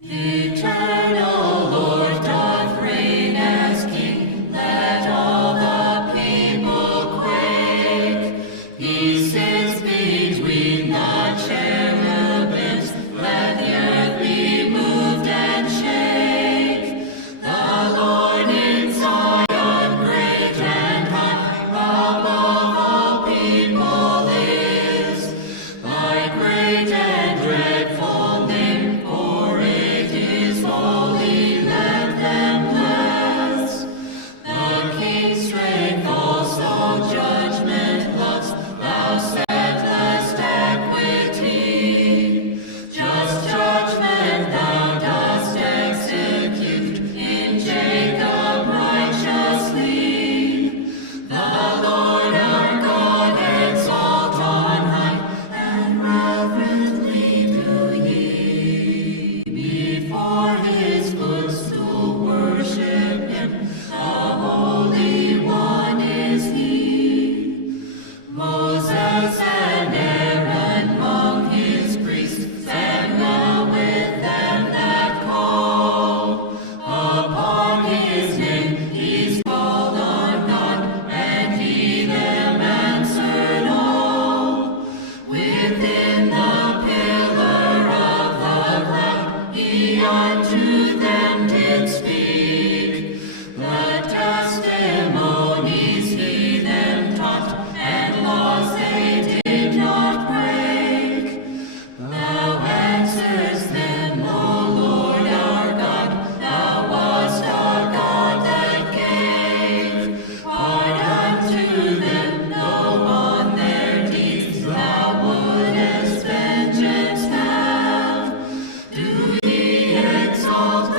Eternal Lord doth reign as King, let all the people quake. He sits between the cherubims, let the earth be moved and shake. The Lord in Zion, great and high, above all people is. Thy great and dreadful name, for it is holy, let them bless. The King's strength also judgment loves, thou settlest equity. Just judgment thou dost execute, in Jacob righteously. The Lord our God exalt on high, and reverently do ye before his footstool worship him. The Holy One is he. Moses and Aaron among his priests sang with them that call upon his name. He's called on God, and he them answered all. Within the pillar of the cloud he unto them did speak. The testimonies he them taught, and laws they did not break. Thou answerest them, O Lord our God, thou wast a God that gave part unto them, though on their deeds thou wouldest vengeance have. Do ye exalt